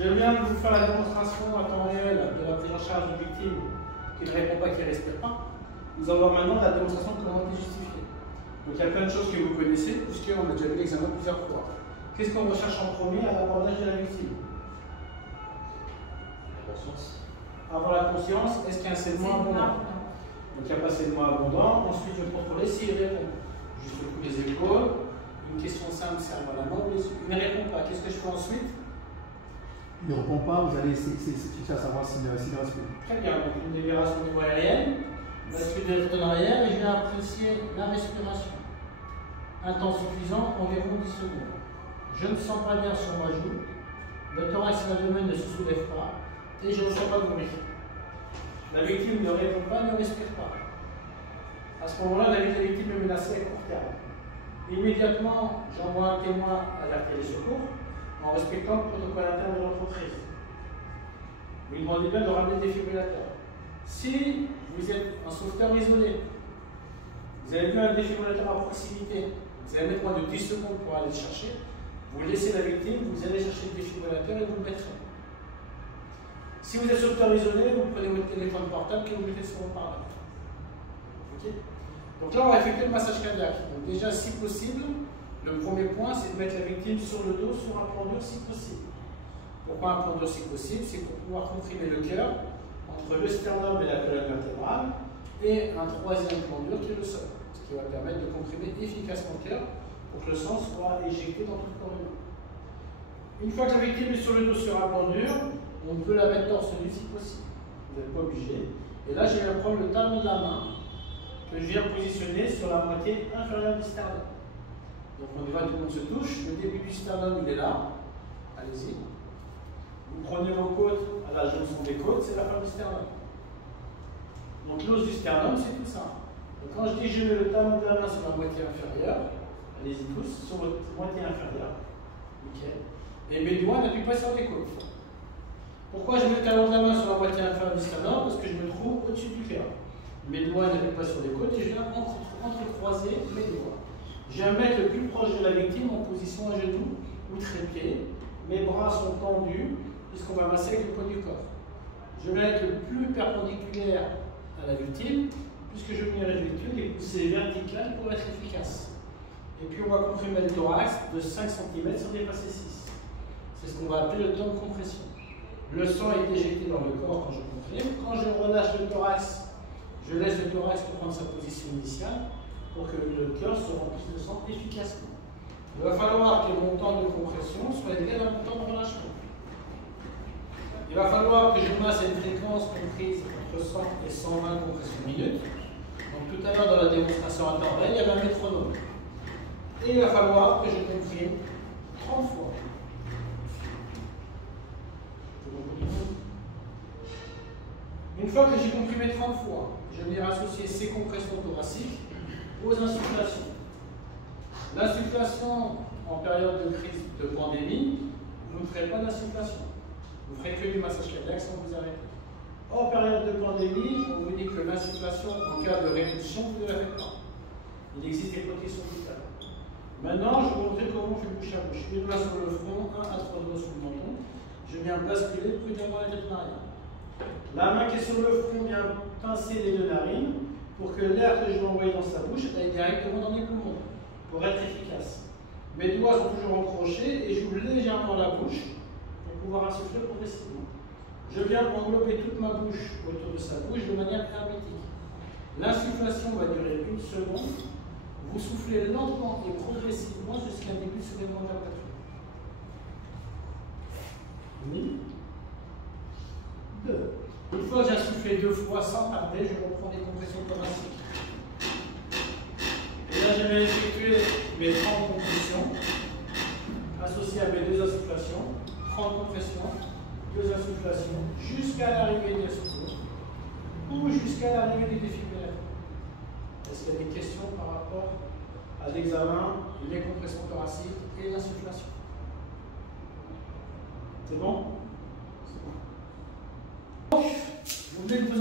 Je viens de vous faire la démonstration à temps réel de la prise en charge d'une victime qui ne répond pas, qui ne respire pas. Nous allons voir maintenant la démonstration de comment justifier. Donc il y a plein de choses que vous connaissez, puisqu'on a déjà vu l'examen plusieurs fois. Qu'est-ce qu'on recherche en premier à l'abordage de la victime? La conscience. Avoir la conscience, est-ce qu'il y a un saignement abondant? Donc il n'y a pas saignement abondant. Ensuite, je vais contrôler s'il répond. Juste le coup des épaules. Une question simple, c'est avoir la main ou les yeux. Il ne répond pas. Qu'est-ce que je fais ensuite? Il ne répond pas, vous allez chercher à savoir s'il respire. Très bien. Donc une libération au niveau aérien. Bascule de l'être en arrière et je vais apprécier la respiration. Un temps suffisant, environ 10 secondes. Je ne sens pas bien sur ma joue. Le thorax et l'abdomen ne se soulèvent pas. Et je ne sens pas de bruit. La victime ne répond pas, ne respire pas. À ce moment-là, la vie de la victime est menacée à court terme. Immédiatement, j'envoie un témoin alerter les secours en respectant le protocole interne de l'entreprise. Vous lui demandez bien de ramener le défibrillateur. Si vous êtes un sauveteur isolé, vous avez vu un défibrillateur à proximité, vous allez mettre moins de 10 secondes pour aller le chercher, vous laissez la victime, vous allez chercher le défibrillateur et vous le mettrez. Si vous êtes sauveteur isolé, vous prenez votre téléphone portable et vous le mettez sur votre parleur. Okay. Donc là, on va effectuer le massage cardiaque. Donc déjà, si possible, le premier point, c'est de mettre la victime sur le dos, sur un plan dur si possible. Pourquoi un plan dur si possible? C'est pour pouvoir comprimer le cœur entre le sternum et la colonne vertébrale et un troisième plan dur qui est le sol, ce qui va permettre de comprimer efficacement le cœur pour que le sang soit éjecté dans tout le corps humain. Une fois que la victime est sur le dos sur un plan dur, on peut la mettre torse nu si possible. Vous n'êtes pas obligé. Et là, je viens prendre le talon de la main que je viens positionner sur la moitié inférieure du sternum. Donc on y va, tout le monde se touche. Le début du sternum, il est là. Allez-y. Vous prenez vos côtes à la jonction des côtes, c'est la fin du sternum. Donc l'os du sternum, c'est tout ça. Donc quand je dis je mets le talon de la main sur la moitié inférieure, allez-y tous, sur votre moitié inférieure. Nickel. Et mes doigts n'appuient pas sur les côtes. Pourquoi je mets le talon de la main sur la moitié inférieure du sternum? Parce que je me trouve au-dessus du cœur. Mes doigts n'appuient pas sur les côtes et je viens entrecroiser mes doigts. Je viens mettre le plus proche de la victime en position à genoux ou trépied. Mes bras sont tendus puisqu'on va masser avec le poids du corps. Je vais être le plus perpendiculaire à la victime puisque je vais réduire les poussées verticales pour être efficace. Et puis on va comprimer le thorax de 5 cm sans dépasser 6. C'est ce qu'on va appeler le temps de compression. Le sang est éjecté dans le corps quand je comprime. Quand je relâche le thorax, je laisse le thorax pour prendre sa position initiale pour que le cœur se remplisse de sang efficacement. Il va falloir que mon temps de compression soit égal à mon temps de relâchement. Il va falloir que je masse à une fréquence comprise entre 100 et 120 compressions minutes. Donc tout à l'heure dans la démonstration à temps réel, il y avait un métronome. Et il va falloir que je comprime 30 fois. Une fois que j'ai comprimé 30 fois, je vais associer ces compressions thoraciques aux insufflations. L'insufflation en période de crise de pandémie, vous ne ferez pas d'insufflation. Vous ferez que du massage cardiaque sans vous arrêter. Hors période de pandémie, on vous dit que l'insufflation en cas de réduction, vous ne la faites pas. Il existe des protections vitales. Maintenant, je vais vous montrer comment on fait bouche à bouche. Une main sur le front, 1 à 3 doigts sur le menton. Je viens basculer prudemment la tête en arrière. La main qui est sur le front vient pincer les deux narines pour que l'air que je vais envoyer dans sa bouche aille directement dans les poumons, pour être efficace. Mes doigts sont toujours encrochés et j'ouvre légèrement la bouche pour pouvoir insuffler progressivement. Je viens englober toute ma bouche autour de sa bouche de manière hermétique. L'insufflation va durer 1 seconde. Vous soufflez lentement et progressivement jusqu'à un début de soulèvement de la poitrine. 1, 2. Une fois que j'ai soufflé 2 fois sans tarder, je reprends des compressions thoraciques. Et là, je vais effectuer mes 30 compressions associées à mes 2 insufflations. 30 compressions, 2 insufflations, jusqu'à l'arrivée des secours ou jusqu'à l'arrivée des défibrillateurs. Est-ce qu'il y a des questions par rapport à l'examen, les compressions thoraciques et l'insufflation? C'est bon? Vous venez de vous